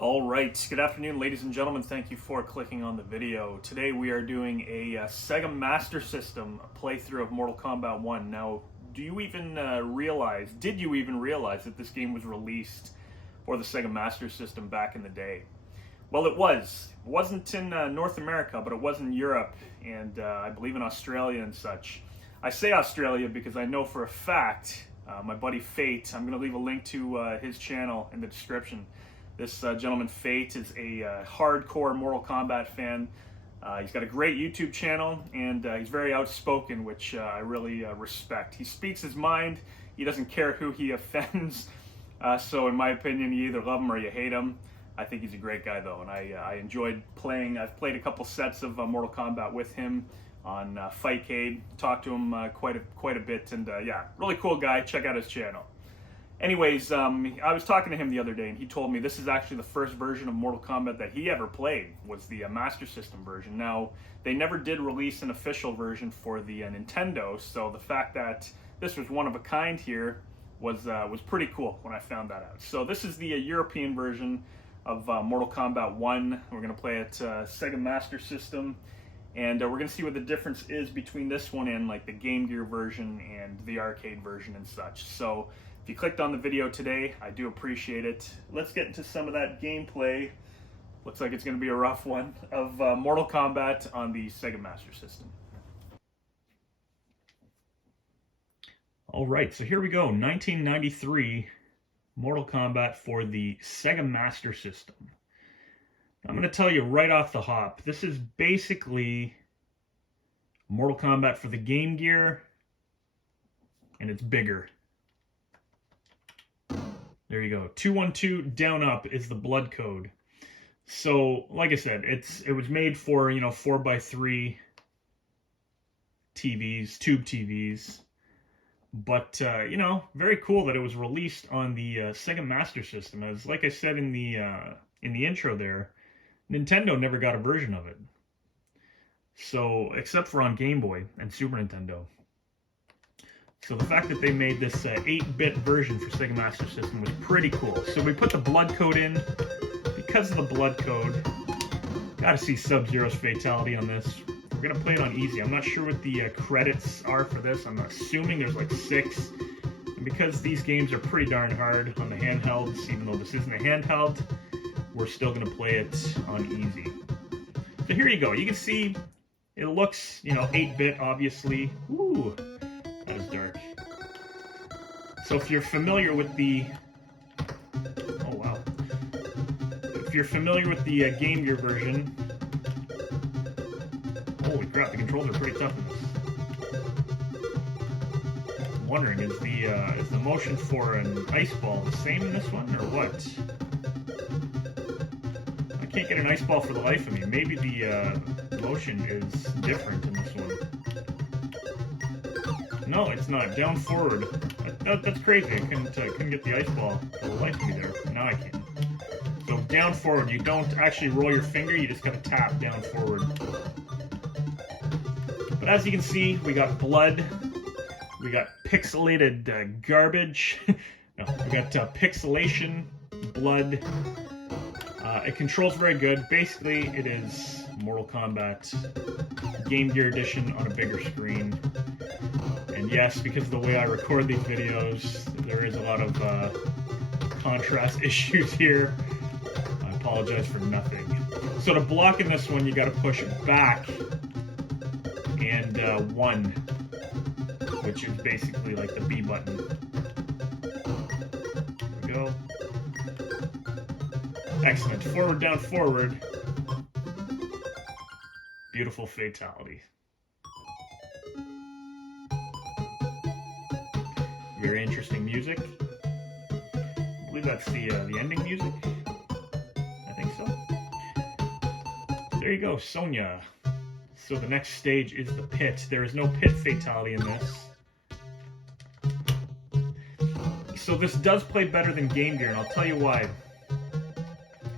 All right, good afternoon, ladies and gentlemen. Thank you for clicking on the video. Today we are doing a Sega Master System playthrough of Mortal Kombat 1. Now, did you even realize that this game was released for the Sega Master System back in the day? Well, it was. It wasn't in North America, but it was in Europe and I believe in Australia and such. I say Australia because I know for a fact my buddy Fate, I'm going to leave a link to his channel in the description. This gentleman, Fate, is a hardcore Mortal Kombat fan. He's got a great YouTube channel, and he's very outspoken, which I really respect. He speaks his mind. He doesn't care who he offends. So in my opinion, you either love him or you hate him. I think he's a great guy, though, and I enjoyed playing. I've played a couple sets of Mortal Kombat with him on Fightcade. Talked to him quite a bit, and yeah, really cool guy. Check out his channel. Anyways, I was talking to him the other day, and he told me this is actually the first version of Mortal Kombat that he ever played, was the Master System version. Now, they never did release an official version for the Nintendo, so the fact that this was one of a kind here was pretty cool when I found that out. So this is the European version of Mortal Kombat 1. We're going to play it Sega Master System, and we're going to see what the difference is between this one and like the Game Gear version and the arcade version and such. So if you clicked on the video today, I do appreciate it. Let's get into some of that gameplay. Looks like it's going to be a rough one of Mortal Kombat on the Sega Master System. All right, so here we go. 1993 Mortal Kombat for the Sega Master System. I'm going to tell you right off the hop, this is basically Mortal Kombat for the Game Gear, and it's bigger. There you go. 212 down up is the blood code. So, like I said, it was made for, 4x3 TVs, tube TVs. But, very cool that it was released on the Sega Master System. As like I said in the intro there, Nintendo never got a version of it. So, except for on Game Boy and Super Nintendo. So the fact that they made this 8-bit version for Sega Master System was pretty cool. So we put the blood code in. Because of the blood code, gotta see Sub-Zero's fatality on this. We're gonna play it on easy. I'm not sure what the credits are for this. I'm assuming there's like 6. And because these games are pretty darn hard on the handhelds, even though this isn't a handheld, we're still gonna play it on easy. So here you go. You can see it looks, 8-bit, obviously. Ooh. That is dark. So if you're familiar with the... Oh, wow. If you're familiar with the Game Gear version... Holy crap, the controls are pretty tough in this. I'm wondering, is the motion for an ice ball the same in this one, or what? I can't get an ice ball for the life of me. Maybe the motion is different in this one. No, it's not. Down forward. That's crazy. I couldn't get the ice ball for the life of me there. Now I can. So down forward, you don't actually roll your finger, you just gotta tap down forward. But as you can see, we got blood. We got pixelated garbage. No, we got pixelation, blood. It controls very good. Basically, it is Mortal Kombat Game Gear Edition on a bigger screen. And yes, because of the way I record these videos, there is a lot of contrast issues here. I apologize for nothing. So to block in this one, you got to push back and 1, which is basically like the B button. There we go. Excellent. Forward, down, forward. Beautiful fatality. Very interesting music. I believe that's the ending music. I think so. There you go, Sonya. So the next stage is the pit. There is no pit fatality in this. So this does play better than Game Gear, and I'll tell you why.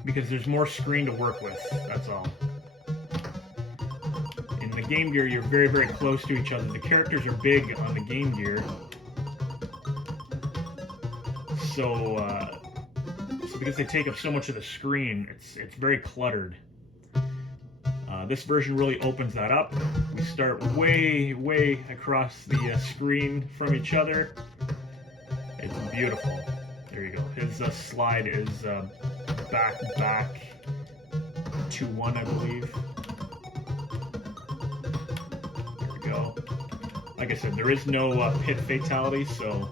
Because there's more screen to work with, that's all. In the Game Gear, you're very, very close to each other. The characters are big on the Game Gear. So because they take up so much of the screen, it's very cluttered. This version really opens that up. We start way across the screen from each other. It's beautiful. There you go. His slide is back 2-1, I believe. There we go. Like I said, there is no pit fatality, so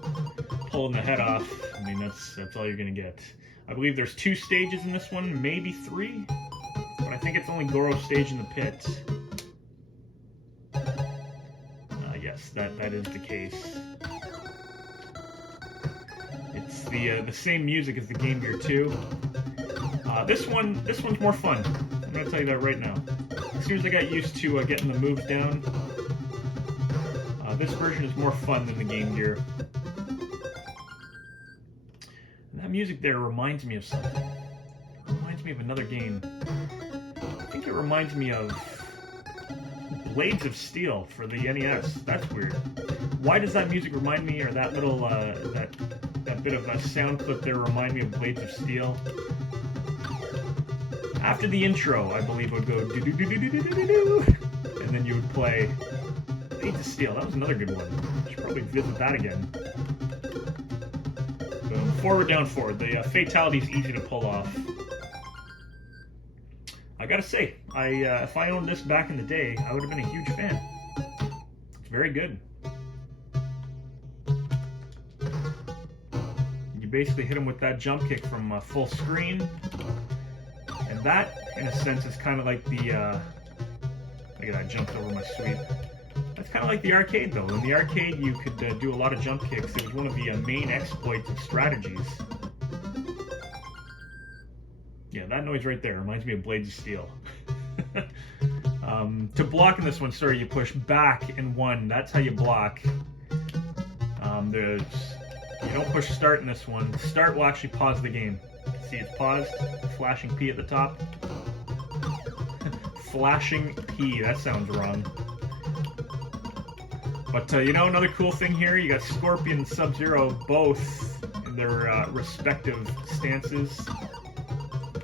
pulling the head off, I mean, that's all you're gonna get. I believe there's 2 stages in this one, maybe 3, but I think it's only Goro's stage in the pit. Yes, that is the case. It's the same music as the Game Gear 2. This one's more fun. I'm gonna tell you that right now. As soon as I got used to getting the moves down, this version is more fun than the Game Gear. And that music there reminds me of something. It reminds me of another game. I think it reminds me of Blades of Steel for the NES. That's weird. Why does that music remind me, or that little that bit of a sound clip there remind me of Blades of Steel? After the intro, I believe it would go do do do do do do do do, and then you would play Blades of Steel. That was another good one. I should probably visit that again. Boom. Forward, down, forward. The fatality is easy to pull off. I gotta say, if I owned this back in the day, I would have been a huge fan. It's very good. You basically hit him with that jump kick from full screen. And that, in a sense, is kind of like the... look at that, jumped over my sweep. That's kind of like the arcade, though. In the arcade, you could do a lot of jump kicks. It was one of the main exploits and strategies. Yeah, that noise right there reminds me of Blades of Steel. To block in this one, sorry, you push back and 1. That's how you block. You don't push start in this one. Start will actually pause the game. See, it's paused. Flashing P at the top. Flashing P, that sounds wrong. But you know, another cool thing here, you got Scorpion and Sub-Zero both in their respective stances.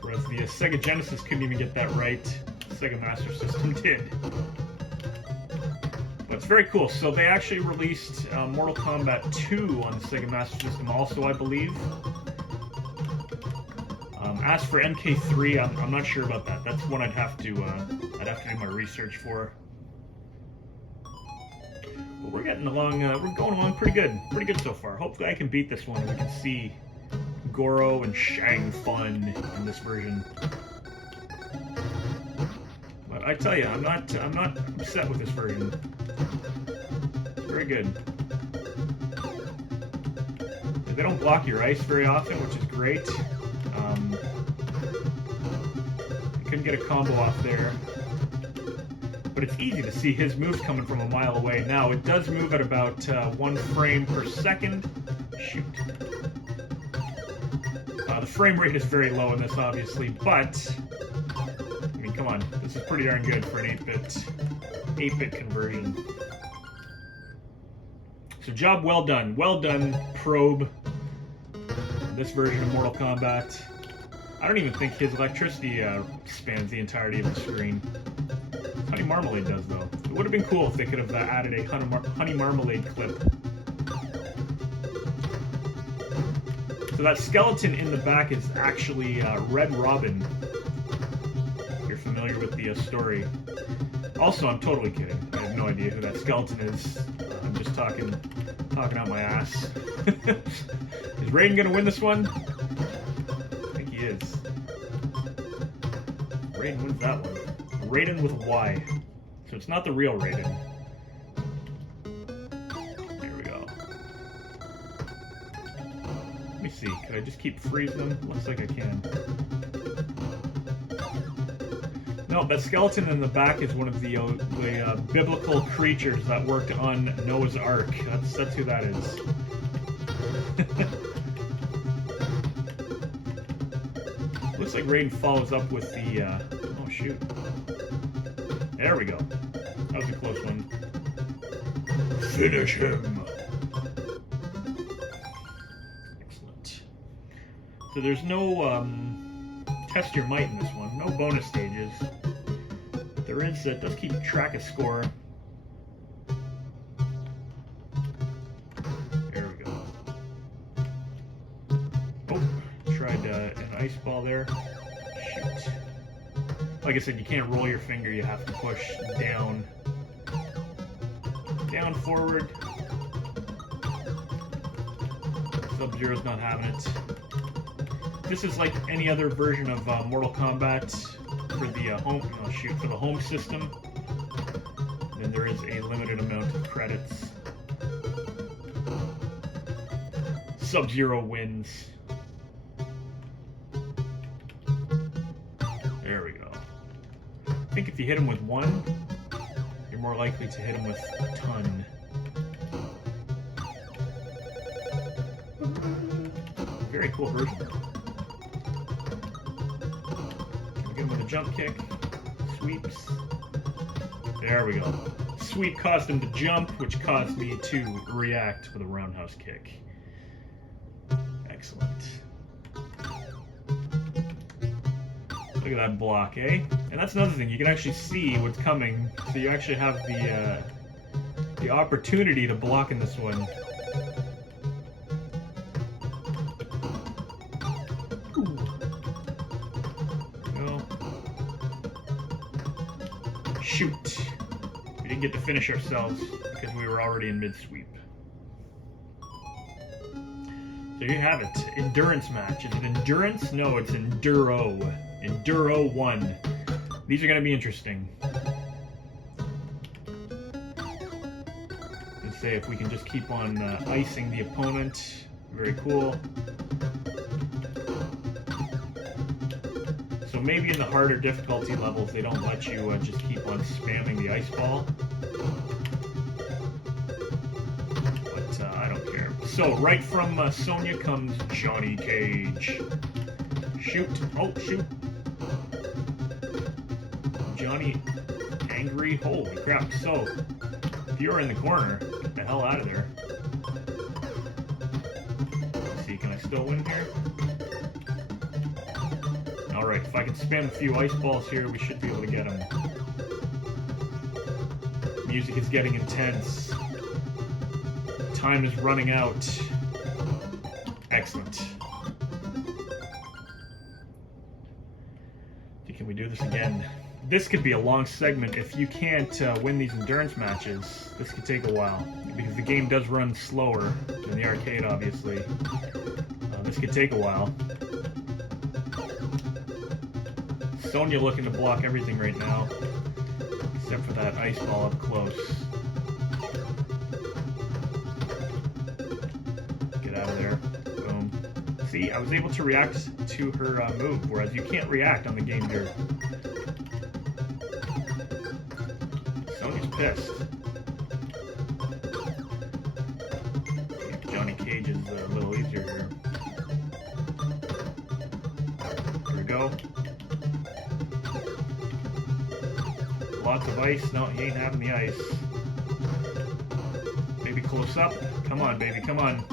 Whereas the Sega Genesis couldn't even get that right. The Sega Master System did. But it's very cool. So they actually released Mortal Kombat 2 on the Sega Master System also, I believe. As for MK3, I'm not sure about that. That's one I'd have to do my research for. But we're getting along. We're going along pretty good so far. Hopefully, I can beat this one. And we can see Goro and Shang Fun in this version. But I tell you, I'm not upset with this version. It's very good. They don't block your ice very often, which is great. Couldn't get a combo off there. But it's easy to see his moves coming from a mile away. Now, it does move at about 1 frame per second. Shoot. The frame rate is very low in this, obviously, but... I mean, come on. This is pretty darn good for an 8-bit conversion. So, job well done. Well done, Probe. This version of Mortal Kombat. I don't even think his electricity spans the entirety of the screen. Honey Marmalade does, though. It would have been cool if they could have added a Honey Marmalade clip. So that skeleton in the back is actually Red Robin. If you're familiar with the story. Also, I'm totally kidding. I have no idea who that skeleton is. I'm just talking out my ass. Is Raiden gonna win this one? I think he is. Raiden wins that one. Raiden with a Y. So it's not the real Raiden. There we go. Let me see. Could I just keep freezing them? Looks like I can. No, that skeleton in the back is one of the biblical creatures that worked on Noah's Ark. That's who that is. Looks like Raiden follows up with the... oh, shoot. There we go. That was a close one. Finish him! Excellent. So there's no test your might in this one. No bonus stages. But there is, it does keep track of score. There we go. Oh, tried an ice ball there. Shoot. Like I said, you can't roll your finger. You have to push down. Down, forward. Sub-Zero's not having it. This is like any other version of Mortal Kombat for the for the home system. Then there is a limited amount of credits. Sub-Zero wins. There we go. I think if you hit him with one, you're more likely to hit him with a ton. Very cool version. Get him with a jump kick. Sweeps. There we go. Sweep caused him to jump, which caused me to react with a roundhouse kick. Excellent. Look at that block, eh? And that's another thing. You can actually see what's coming, so you actually have the opportunity to block in this one. Shoot. We didn't get to finish ourselves because we were already in mid-sweep. So you have it. Endurance match. Is it endurance? No, it's enduro. Enduro 1. These are going to be interesting. Let's say if we can just keep on icing the opponent. Very cool. So maybe in the harder difficulty levels, they don't let you just keep on spamming the ice ball. But I don't care. So right from Sonya comes Johnny Cage. Shoot. Oh, shoot. Johnny angry. Holy crap. So if you're in the corner, get the hell out of there. Let's see, can I still win here? Alright, if I can spam a few ice balls here, we should be able to get him. Music is getting intense. Time is running out. Excellent. Can we do this again? This could be a long segment. If you can't win these endurance matches, this could take a while. Because the game does run slower than the arcade, obviously. This could take a while. Sonya looking to block everything right now, except for that ice ball up close. Get out of there. Boom. See, I was able to react to her move, whereas you can't react on the Game Gear. Sonya's pissed. Johnny Cage is a little easier here. Here we go. Lots of ice. No, he ain't having the ice. Maybe close up. Come on, baby. Come on.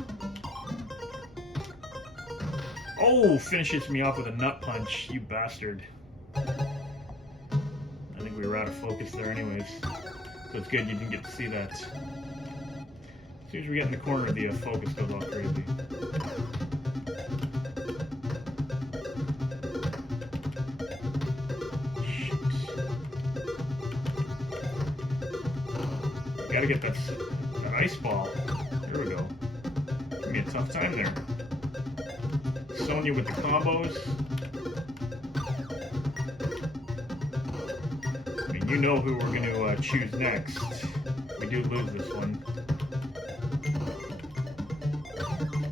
Oh, finishes me off with a nut punch. You bastard. I think we were out of focus there anyways. So it's good you didn't get to see that. As soon as we get in the corner, the focus goes all crazy. Gotta get that ice ball. There we go. Give me a tough time there. Sonya with the combos. I mean, you know who we're going to choose next. We do lose this one.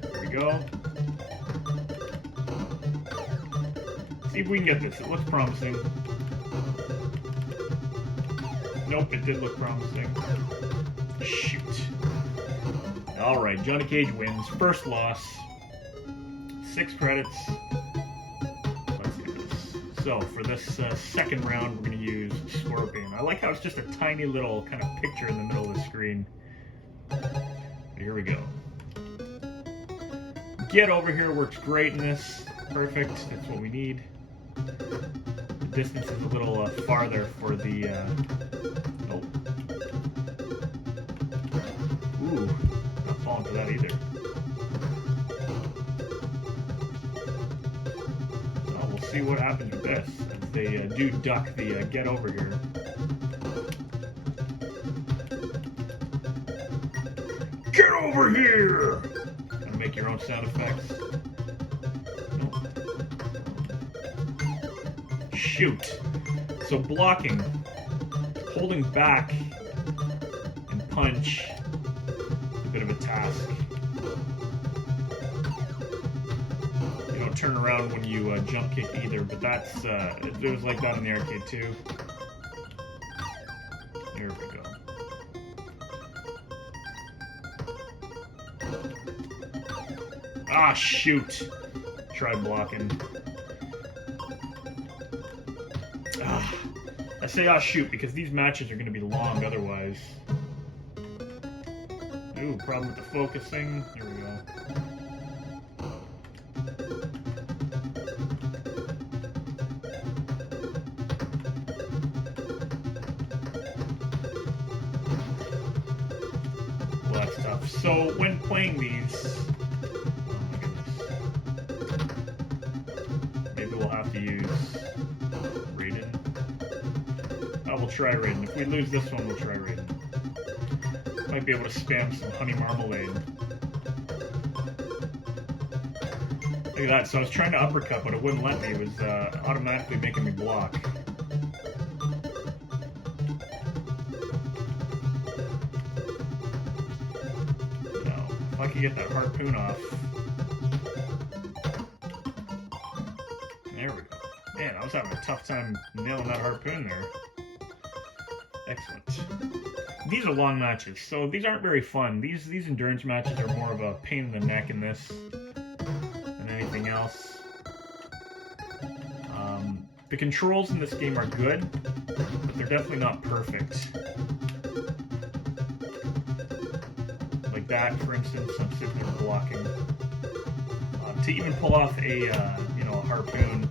There we go. See if we can get this. It looks promising. Nope, it did look promising. Shoot. Alright, Johnny Cage wins. First loss. 6 credits. Let's do this. So, for this second round, we're going to use Scorpion. I like how it's just a tiny little kind of picture in the middle of the screen. Here we go. Get Over Here works great in this. Perfect, that's what we need. The distance is a little farther for the... oh. Ooh, not falling for that either. Well, we'll see what happens with this. If they do duck the get over here. Get over here! And make your own sound effects. Shoot. So blocking, holding back, and punch is a bit of a task. You don't turn around when you jump kick either, but that's it was like that in the arcade too. There we go. Ah, shoot. Try blocking. I say shoot because these matches are going to be long otherwise. Ooh, problem with the focusing. Here we go. Well, that's tough. So when playing these... oh my goodness. Maybe we'll have to use... we'll try Raiden. If we lose this one, we'll try Raiden. Might be able to spam some honey marmalade. Look at that. So I was trying to uppercut, but it wouldn't let me. It was automatically making me block. Now, if I could get that harpoon off. There we go. Man, I was having a tough time nailing that harpoon there. Excellent. These are long matches, so these aren't very fun. These endurance matches are more of a pain in the neck in this than anything else. The controls in this game are good, but they're definitely not perfect. Like that, for instance, I'm sitting there blocking. To even pull off a a harpoon,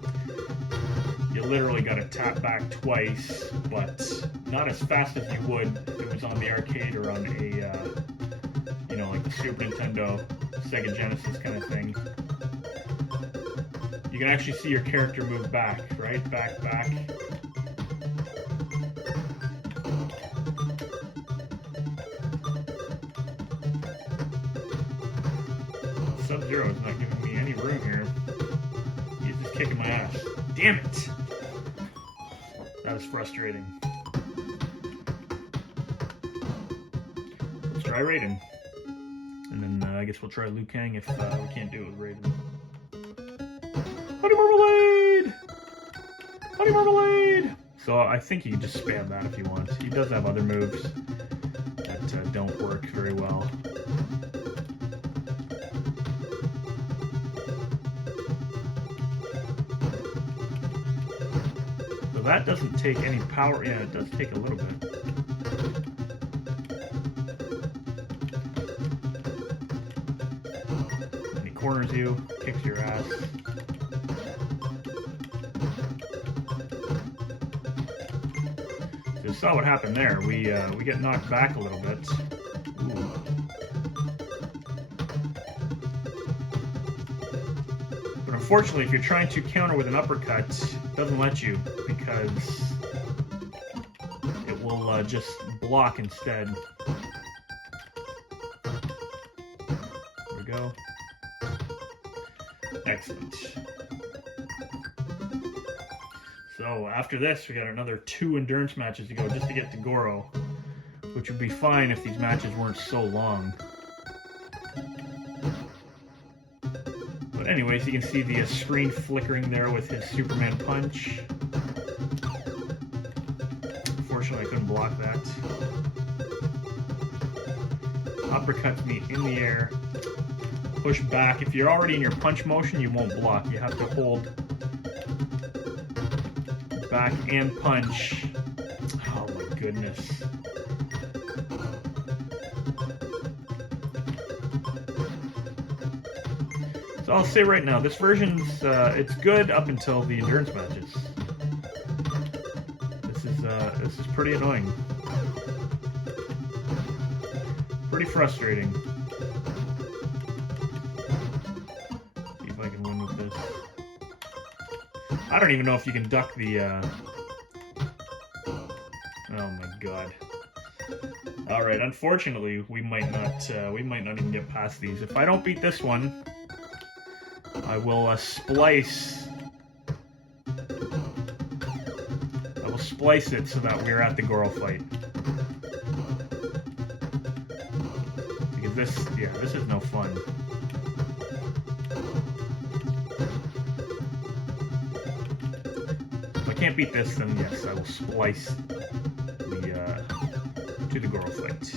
you literally got to tap back twice, but not as fast as you would if it was on the arcade or on a, like the Super Nintendo, Sega Genesis kind of thing. You can actually see your character move back, right? Back, back. Sub-Zero is not giving me any room here. He's just kicking my ass. Damn it! That was frustrating. Let's try Raiden. And then I guess we'll try Liu Kang if we can't do it with Raiden. Honey Marmalade! Honey Marmalade! So I think you can just spam that if you want. He does have other moves that don't work very well. So that doesn't take any power. Yeah, it does take a little bit. And he corners you, kicks your ass. So you saw what happened there. We get knocked back a little bit. Ooh. But unfortunately, if you're trying to counter with an uppercut, it doesn't let you because it will just block instead. There we go. Excellent. So after this, we got another 2 endurance matches to go just to get to Goro, which would be fine if these matches weren't so long. But anyways, you can see the screen flickering there with his Superman punch. Unfortunately, I couldn't block that. Uppercuts me in the air. Push back. If you're already in your punch motion, you won't block. You have to hold back and punch. Oh my goodness. So So I'll say right now, this version's it's good up until the endurance matches. This is pretty annoying. Pretty frustrating. See if I can win with this. I don't even know if you can duck the oh my god. Alright, unfortunately, we might not even get past these. If I don't beat this one, I will splice it so that we're at the Goro fight. Because this is no fun. If I can't beat this, then yes, I will splice to the Goro fight.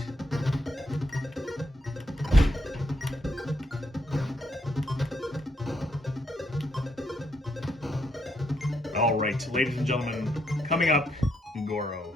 Alright, ladies and gentlemen, coming up, Goro.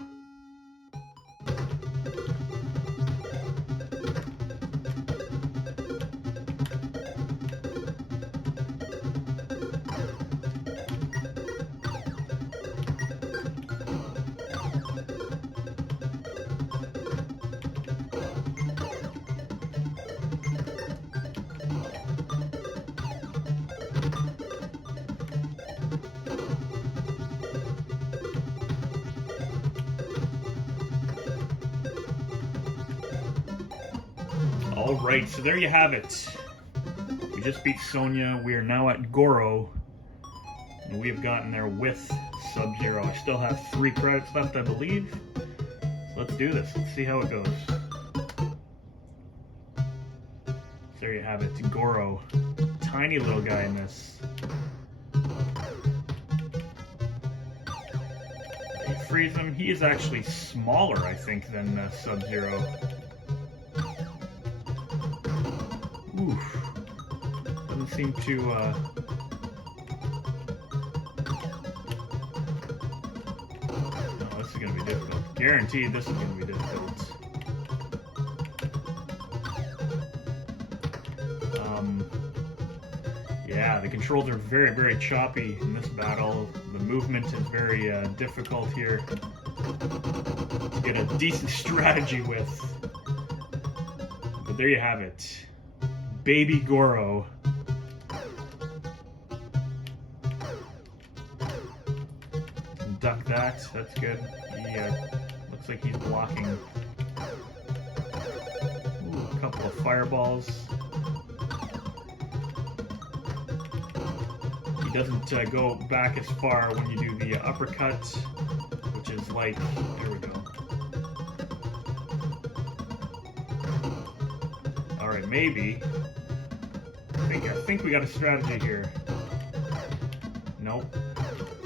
Alright, so there you have it. We just beat Sonya. We are now at Goro. And we have gotten there with Sub-Zero. I still have 3 credits left, I believe. So let's do this. Let's see how it goes. So there you have it. Goro. Tiny little guy in this. You freeze him. He is actually smaller, I think, than Sub-Zero. Oof. Doesn't seem to, oh, this is gonna be difficult. Guaranteed this is gonna be difficult. Yeah, the controls are very, very choppy in this battle. The movement is very difficult here to get a decent strategy with. But there you have it. Baby Goro. Duck that. That's good. He looks like he's blocking. Ooh, a couple of fireballs. He doesn't go back as far when you do the uppercut, which is like, there we go. Alright, maybe. I think we got a strategy here. Nope.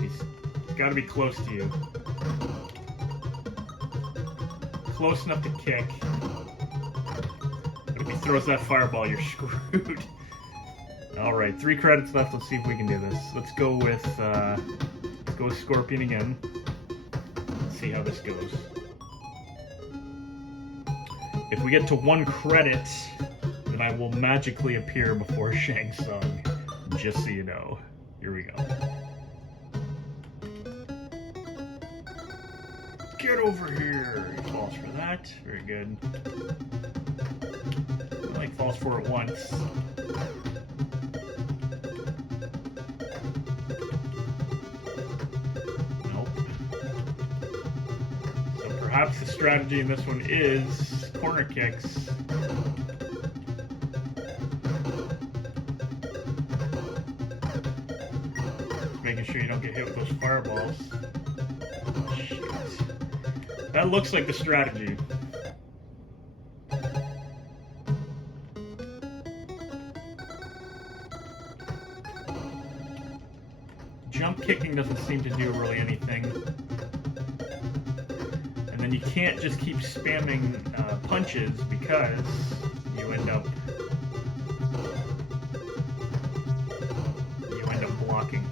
He's got to be close to you. Close enough to kick. But if he throws that fireball, you're screwed. Alright, 3 credits left. Let's see if we can do this. Let's go with Scorpion again. Let's see how this goes. If we get to 1 credit, then I will magically appear before Shang Tsung. Just so you know. Here we go. Get over here! He falls for that. Very good. Like falls for it once. Nope. So perhaps the strategy in this one is corner kicks. Making sure you don't get hit with those fireballs. Shit. That looks like the strategy. Jump kicking doesn't seem to do really anything. And then you can't just keep spamming punches because you end up blocking.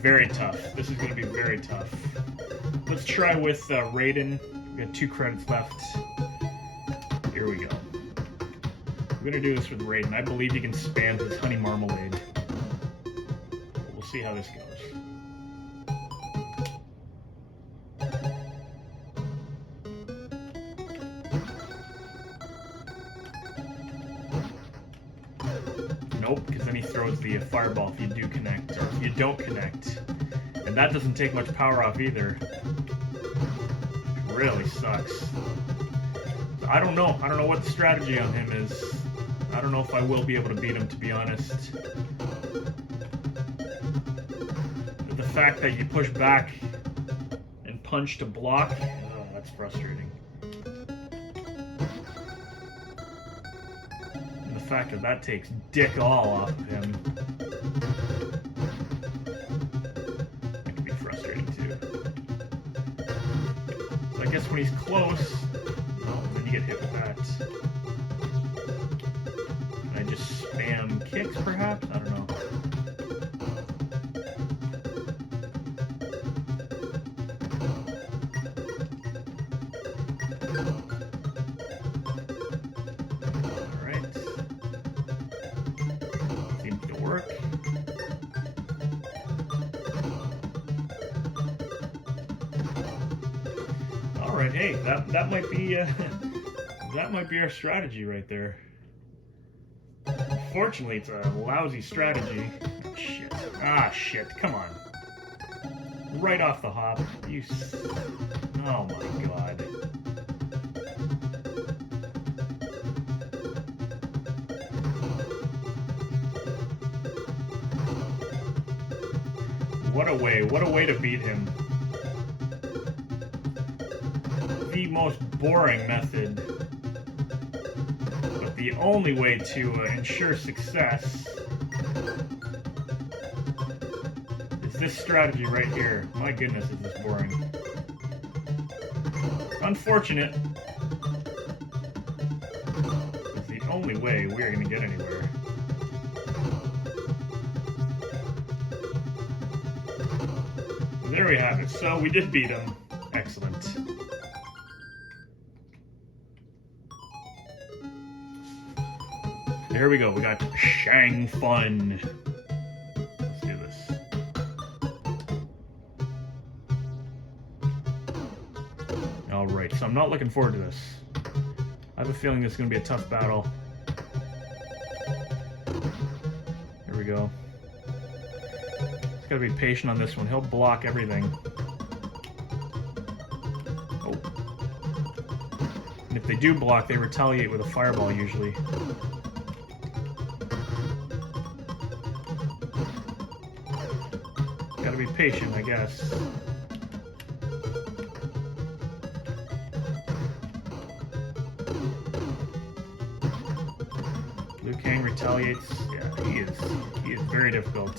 Very tough. This is going to be very tough. Let's try with Raiden. We We got 2 credits left. Here we go. We're gonna do this with Raiden. I believe he can spam his honey marmalade. We'll see how this goes. Nope, because then he throws the fireball if you do connect, or if you don't connect. And that doesn't take much power off either. It really sucks. So I don't know. I don't know what the strategy on him is. I don't know if I will be able to beat him, to be honest. The fact that you push back and punch to block, oh, that's frustrating. And the fact that that takes dick all off of him, that can be frustrating too. So I guess when he's close, oh, then you get hit with that. Can I just spam kicks, perhaps? I don't know. Alright, hey, that might be that might be our strategy right there. Unfortunately, it's a lousy strategy. Oh, shit. Ah, shit. Come on. Right off the hop. You. Oh my god. What a way to beat him. The most boring method, but the only way to ensure success is this strategy right here. My goodness, is this boring. Unfortunate. It's the only way we're going to get anywhere. There we have it. So we did beat him. Excellent. There we go. We got Shang Fun. Let's do this. Alright, so I'm not looking forward to this. I have a feeling this is going to be a tough battle. Here we go. Just gotta be patient on this one. He'll block everything. Oh. And if they do block, they retaliate with a fireball usually. Gotta be patient, I guess. Liu Kang retaliates. Yeah, he is very difficult.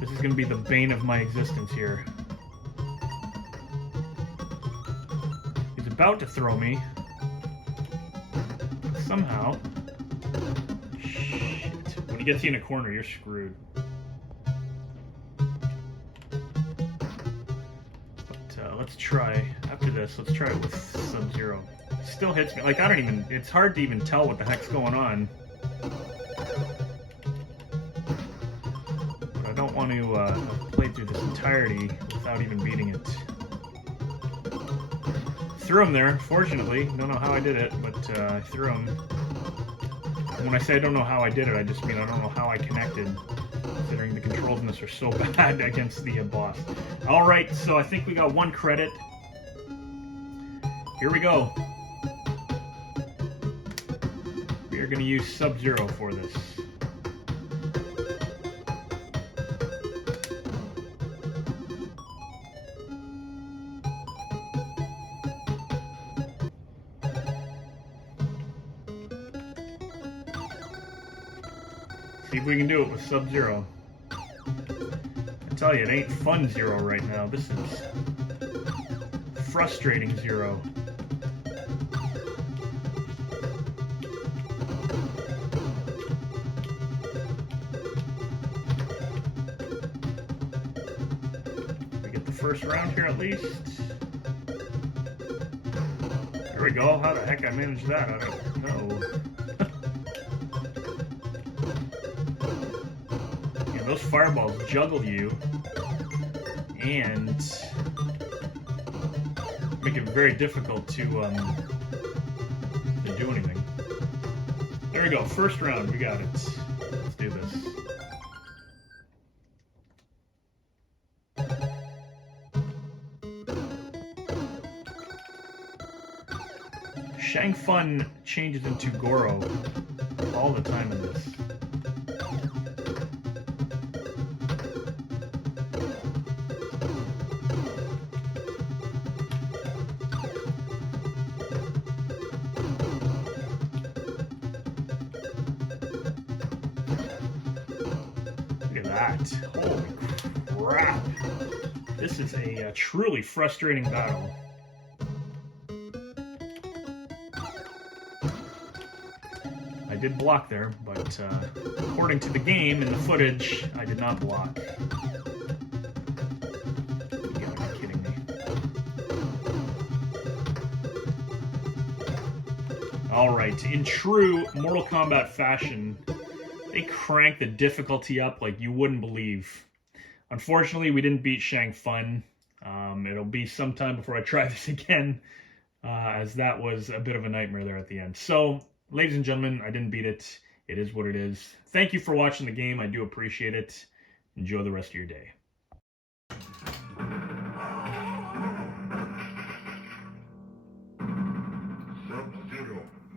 This is gonna be the bane of my existence here. He's about to throw me. Somehow. Shit. When he gets you in a corner, you're screwed. Let's try, after this, let's try it with Sub-Zero. Still hits me, like, it's hard to even tell what the heck's going on. But I don't want to play through this entirety without even beating it. Threw him there, fortunately. Don't know how I did it, but I threw him. And when I say I don't know how I did it, I just mean I don't know how I connected, considering the controls in this are so bad against the boss. Alright, so I think we got 1 credit. Here we go. We are going to use Sub-Zero for this. See if we can do it with Sub-Zero. I tell you, it ain't fun Zero right now. This is frustrating Zero. We get the first round here at least. we go. How the heck I managed that? I don't know. Yeah, those fireballs juggle you and make it very difficult to do anything. There we go. First round. We got it. Let's do this. Shang Fun changes into Goro all the time in this. Look at that. Holy crap. This is a truly frustrating battle. I did block there, but according to the game and the footage, I did not block. You gotta be kidding me. Alright, in true Mortal Kombat fashion, they cranked the difficulty up like you wouldn't believe. Unfortunately, we didn't beat Shang Fun. It'll be some time before I try this again, as that was a bit of a nightmare there at the end. So, ladies and gentlemen, I didn't beat it. It is what it is. Thank you for watching the game. I do appreciate it. Enjoy the rest of your day.